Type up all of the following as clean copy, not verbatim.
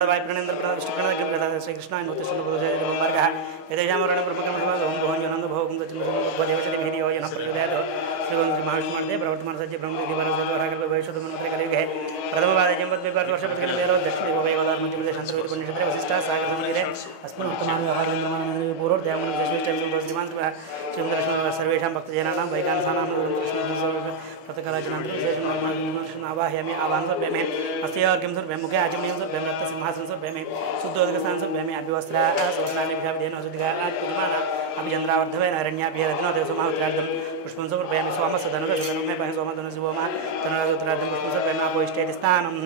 वायुप्रणेन्द्र विष्णुप्रणद श्री कृष्ण मार्ग यदेशामरण प्रमुखम ओम भोजनंद भोगम देवचलिभिधियो जन प्रचोदयात् श्रीगोविंद महाविष्णुमर्दे प्रवर्तमान सज्ज ब्रह्मविधिवरसद्वरागल्प भविष्यतमन्त्रे कलियुगे प्रथमवादयं वर्षपतिकलमेरो दक्षिणदिवोवैवदात्मचिविदे वसिष्ठः सागरसमन्दिरे अस्मिन् उत्तमाव्यवहारेन्द्रमानमेव पूर्वोद्यामनं विशेषविष्टं श्रीमान् श्रीमद्लक्ष्मण सर्वेषां भक्तजनानां वैकानसानां प्रतकराजनान्तरं विशेषम् आवाहयामि आवाहनसभ्यमे अस्योर्घ्यं सर्वं मुखे आचमनीयं सर्वं रक्तसिंहासनं सर्वमे शुद्धोदकस्थानं सर्वमे अभिवस्त्रा सुवर्णानिभिषाभिधेन सुधिगात्माना अभिचन्द्रावर्धवेन अरण्याभिरधिनो देवसमाहुत्रार्धं पुष्पं समर्पयामि सोमसदनुरशतनुमे पहे सोमधनुशिवोमा तनुराजोत्रार्धं पुष्पं समर्पयामि आपोष्ठेति स्थानम्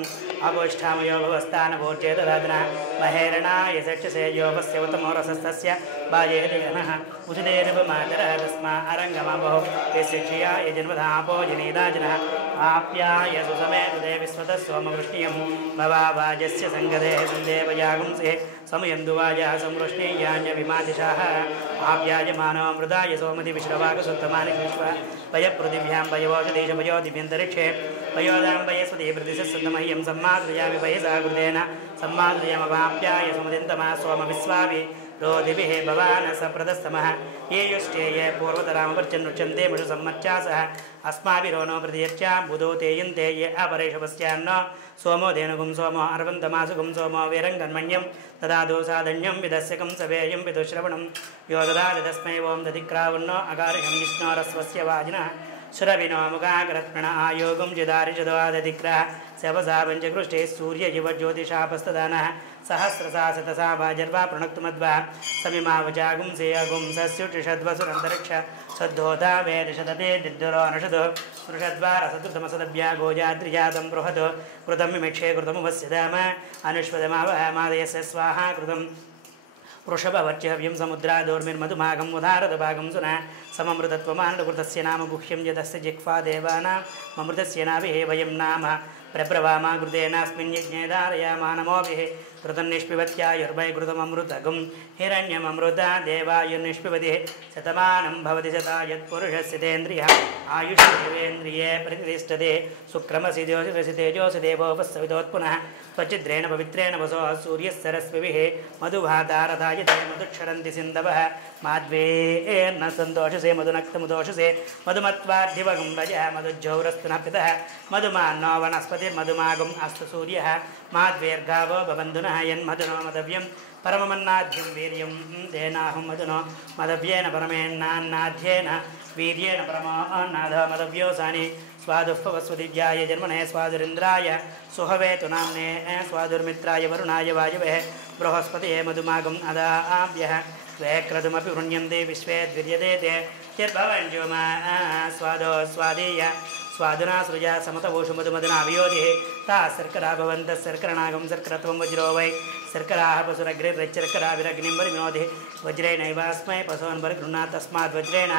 आपोष्ठामयो भवस्थानभोज्येतराधना महेरणाय सक्षसे योगस्यवतमोरसस्तस्य बाजेदेनः उचितेरपमातरः तस्मा अरङ्गमभो यस्य क्षिया यजन्मधापो जनेदाजनः आप्याय सुसमेतदे विस्वतः सोमवृष्टियं भवावाजस्य सङ्गदे सन्देवयागुंसे समयन्दुवाजः संवृष्णीयान्यभिमातिशाः आप्यायमानो मृदाय सोमति विश्रवाकसुत्तमानि विश्व पयपृथिव्यां पयोषदेशपयो दिव्यन्तरिक्षे पयोदां पयस्वती प्रतिशस्सन्दमह्यं सम्मादयामि पयसा कृतेन सम्मादयामवाप्याय सुमदिन्तमा सोमविश्वाभि रोदिभिः भवान् सप्रदस्तमः ये युष्टे ये पूर्वतरामपर्चन्नुच्यन्ते मुषु सम्मच्चासः अस्माभिरो नो प्रतियच्चा बुधो ते यन्ते ये अपरेशवस्यान्न सोमो धेनुगुं सोमो अर्वन्तमासुगुं सोमो वीरङ्गन्मण्यं ददातु साधन्यं विदस्यकं सवेयं विदुश्रवणं यो ददाति तस्मै ओं दधिक्रावन्नो अकारिकं विष्णोरस्वस्य वाजिनः सुरभिनो मुखाग्रत्मण आयोगं जिदारिजदवादधिक्रा सवसा पञ्चकृष्टे सूर्ययुवज्योतिषापस्तदानः सहस्रसा शतसा वाजर्वा प्रणक्तुमद्वा समिमावजागुं सेयगुं सस्युषद्वसुरन्तरिक्ष सद्धोता वेदशतते दिद्दुरो नषदो वृषद्वारसदृतमसदभ्या गोजाद्रिजातं बृहत् कृतं मिमिक्षे कृतमुपस्य दाम अनुष्वदमावह मादयस्य स्वाहा कृतं वृषभवच्यव्यं समुद्रादोर्मिर्मधुमागं उदारदभागं सुना सममृतत्वमानकृतस्य नाम गुह्यं यतस्य जिह्वा देवानां ममृतस्य नाभिः वयं नाम प्रब्रवामा कृतेनास्मिन् यज्ञे धारयामा नमोभिः कृतन्निष्पिबत्यायुर्वै कृतममृतगुं हिरण्यममृता देवायुर्निष्पिबतिः शतमानं भवति शतायत्पुरुषस्य तेन्द्रियः आयुष्येवेन्द्रिये प्रतिष्ठते शुक्रमसि जोषसि तेजोसि देवोपस्सवितोत्पुनः त्वचिद्रेण पवित्रेण वसो सूर्यस्सरस्विभिः मधुभातारथायते मधुक्षरन्ति सिन्धवः माध्वेर्न सन्तोषसे मधुनक्तमुदोषसे मधुमत्वार्धिवगुं भजः मधुज्जौरस्तु न पितः मधुमान्नो वनस्पतिर्मधुमागुम् अस्तु सूर्यः माध्वेर्गावो भवन्तुनः यन्मधुनो मदव्यं परममन्नाद्यं वीर्यं तेनाहं मधुनो मदव्येन परमेन्नान्नाद्येन वीर्येण परमोन्नादः मदव्योसानि स्वादुःपवस्वदिव्याय जन्मने स्वादुरिन्द्राय सुहवेतु नाम्ने स्वादुर्मित्राय वरुणाय वायवे बृहस्पतिये मधुमागुम् अदाभ्यः द्वे क्रतुमपि वृण्यन्ते विश्वे द्विर्यते ते यद्भवञ्जुमा स्वादो स्वादीय स्वादुना सृजा समतवोषु मधुमधुना अभियोधिः ता सर्करा भवन्तः सर्करणागं सर्करत्वं वज्रो वै सर्कराः पशुरग्निर्रच्चर्कराभिरग्निं परिविनोदिः वज्रेणैवास्मै पशून् परिगृह्णात् तस्मात् वज्रेण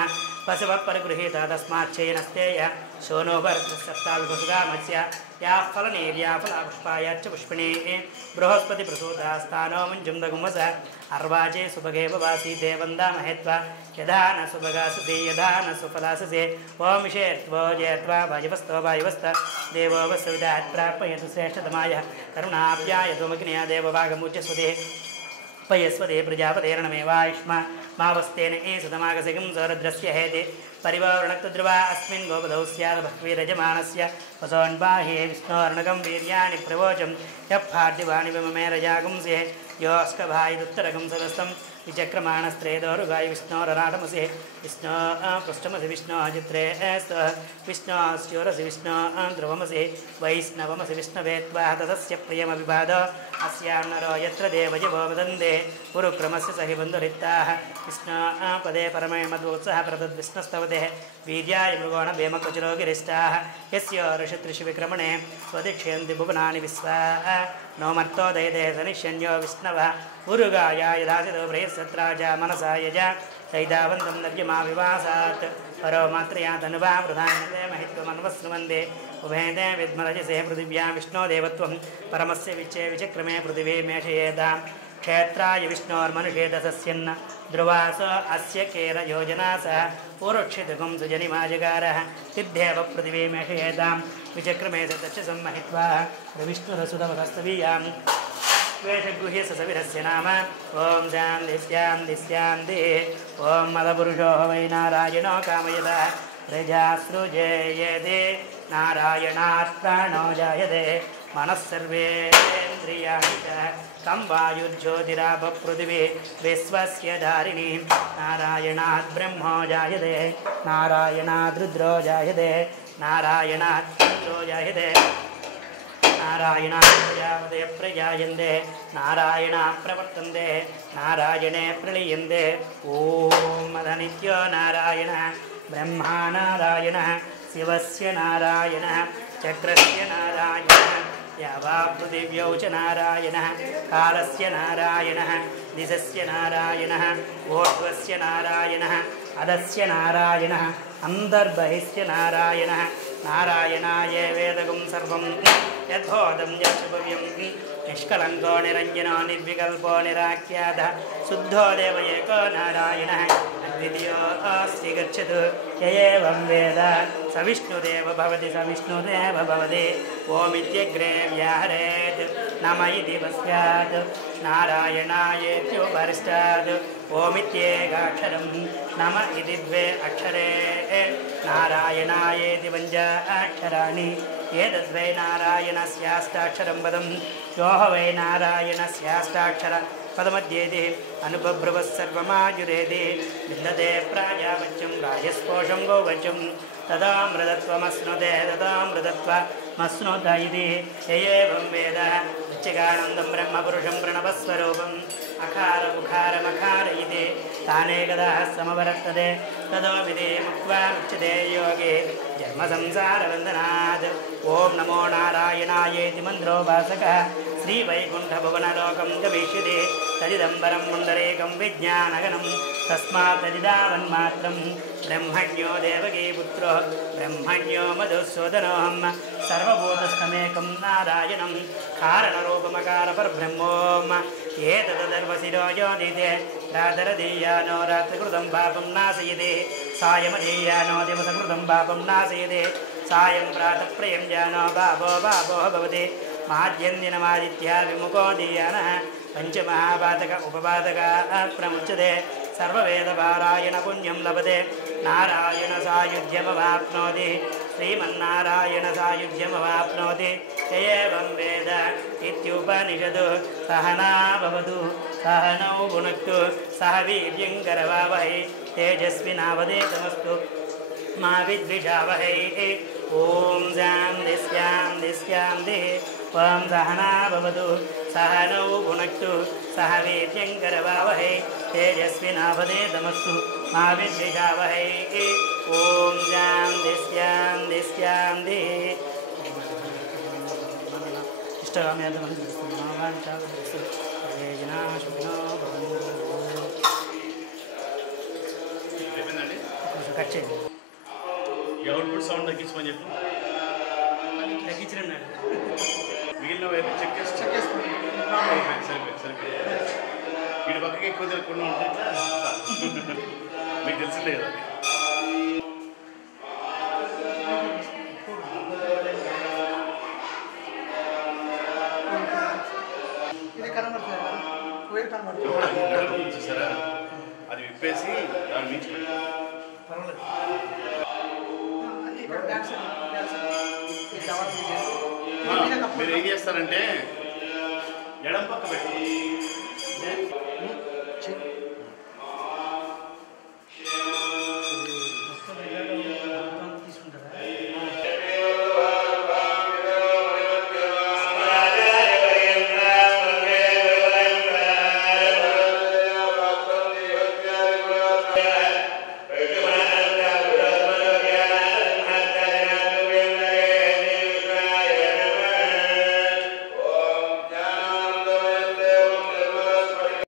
पशवः परिगृहीत तस्माच्छेनस्तेय शोनोभर्तसप्ताविभुसुगामस्य या फलनेर्या फलापुष्पायाच्च पुष्पिणे बृहस्पतिप्रसूता स्थानो मञ्जुन्दगुमस अर्वाचे सुभगे भवासी देवन्दामहेत्वा यदा न सुभगासुते यदा न सुफलाससे ओं शेत्वो जयत्वा वायुवस्तो वायुवस्त देवो वस्विदात् प्रापयतु श्रेष्ठतमाय करुणाभ्यायतोमग्नया देवभागमुच्यस्वते पयस्वते प्रजापतेर्णमेवायुष्मा मावस्तेन एषतमागसिकं सौरद्रस्य हेते परिवारणक्तद्रुवा अस्मिन् गोपदौ स्यात् भक्तिरजमानस्य वसोन्बाहे विष्णोर्णकं वीर्याणि प्रवोचं यः पार्थिवाणि विममे रजागुंसे योऽस्कभायदुत्तरकं सदस्तं विचक्रमाणस्त्रेदोरुगाय विष्णोरराटमसि विष्णो पृष्ठमसि विष्णोः चित्रे स्तः विष्णोश्चोरसि विष्णो ध्रुवमसि वैष्णवमसि विष्णवे त्वा तदस्य प्रियमभिबाध अस्यां नरो यत्र देवजवो वदन्ते गुरुक्रमस्य सहि बन्धुरिक्ताः विष्णो पदे परमे मधुत्सः प्रतद्विष्णस्तवते वीर्याय मृगोणभेमकचरोगिरिष्टाः यस्य ऋषित्रिषिविक्रमणे स्वदिक्ष्यन्ति भुवनानि विश्वा नो मर्तो दयते सनिष्यन्यो विष्णवः उरुगाय यदासितो बृहस्सत्राजा मनसा यज सैदावन्तं नव्यमाविवासात् परो मात्रया तनुवा वृधान्यते महित्वमन्वस्नुवन्दे उभयते विद्मरजसे पृथिव्यां विष्णो देवत्वं परमस्य विच्चे विचक्रमे पृथिवी मेषयेतां क्षेत्राय विष्णोर्मनुषे दशस्यन्न ध्रुवास अस्य केर योजना सह पूर्वक्षितुकं सुजनिमाजगारः सिद्धेव पृथिवी मेषयेतां विचक्रमे सतश्च सम्महित्वा विष्णुरसुतमस्तवीयां द्वेषगुह्य ससविरस्य नाम ॐ शान्ति शान्ति शान्तिः ॐ मदपुरुषो वै नारायणो कामयतः प्रजासृजेयते नारायणात् प्राणो जायते मनः सर्वेन्द्रियाणि च तं वायुर्ज्योतिरापपृथिवी विश्वस्य धारिणी नारायणात् ब्रह्मो जायते नारायणात् रुद्रो जायते नारायणात् चन्द्रो जायते नारायणात् प्रजापतयः प्रजायन्ते नारायणाः प्रवर्तन्ते नारायणे प्रलीयन्ते ॐ अधनित्यो नारायणः ब्रह्मा नारायणः शिवस्य नारायणः चक्रस्य नारायणः यावा पृथिव्यौ च नारायणः कालस्य नारायणः दिशस्य नारायणः ऊर्ध्वस्य नारायणः अधस्य नारायणः अन्तर्बहिस्य नारायणः नारायणाय वेदगुं सर्वं यद्बोधं यच्छुभव्यं निष्कलङ्को निरञ्जनो निर्विकल्पो निराख्यातः शुद्धो देव एको नारायणः अद्वितीयो अस्ति गच्छतु य एवं वेद स विष्णुदेव भवति स विष्णुदेव भवति ओमित्यग्रे व्याहरेत् नम इति पश्चात् नारायणायेत्युपरिष्टात् ओमित्येकाक्षरं नम इति द्वे अक्षरे नारायणायेति पञ्चाक्षराणि एतद्वै नारायणस्याष्टाक्षरं पदं यो वै नारायणस्याष्टाक्षर पदमध्येति अनुबभ्रुवः सर्वमायुरेति विन्दते प्राजापत्यं राजस्पोषं गोवचं तदामृतत्वमश्नुते तदामृतत्वमश्नुत इति य एवं वेद नित्यगानन्दं ब्रह्मपुरुषं प्रणवस्वरूपम् अकारमुखारमकार इति तानेकदा समवर्तते तदोमिति मुक्त्वा उच्यते योगे जन्मसंसारवन्दनात् ॐ नमो नारायणायेति मन्त्रोपासकः श्रीवैकुण्ठभुवनलोकं गमिष्यति तदिदम्बरं मुण्डरेकं विज्ञानगणं तस्मात् तदिदावन्मात्रं ब्रह्मण्यो देवकीपुत्रो ब्रह्मण्यो मधुसूदनोऽहं सर्वभूतस्थमेकं नारायणं कारणरूपमकारपरब्रह्मोऽहम् एतदर्वशिरो योदिते रातरदीयानो रात्रिकृतं पापं नाशयति सायमदीयानो दिवसकृतं पापं नाशयति सायं प्रातः प्रियं जानो पापो भवति माद्यन्दिनमादित्या विमुखो दीयानः पञ्चमहापातक उपपातकाः प्रमुच्यते सर्ववेदपारायणपुण्यं लभते नारायणसायुज्यमवाप्नोति श्रीमन्नारायणसायुज्यमवाप्नोति य एवं वेद इत्युपनिषदु सहना भवतु सहनौ भुनक्तु सह वीर्यं करवावहै तेजस्विनावधेतमस्तु मा विद्विषावहै ॐ शान्ति शान्ति शान्तिः ॐ सहना भवतु सहनौ भुनक्तु सह वीर्यं करवावहै तेजस्विनावधेतमस्तु मा विद्विषावहै ॐ शान्ति शान्ति शान्तिः కట్ చేయండి అవుట్పుట్ సౌండ్ తగ్గించమని చెప్పు తగ్గించినాడు మిగిలిన చెక్ చేసుకుని సరిపోయింది వీడి పక్కకి ఎక్కువ తిరగకుండా ఉంటే మీకు తెలిసిందే కదా చూసారా అది విప్పేసి దాని నుంచి మీరు ఏం చేస్తారంటే ఎడం పక్క పెట్టి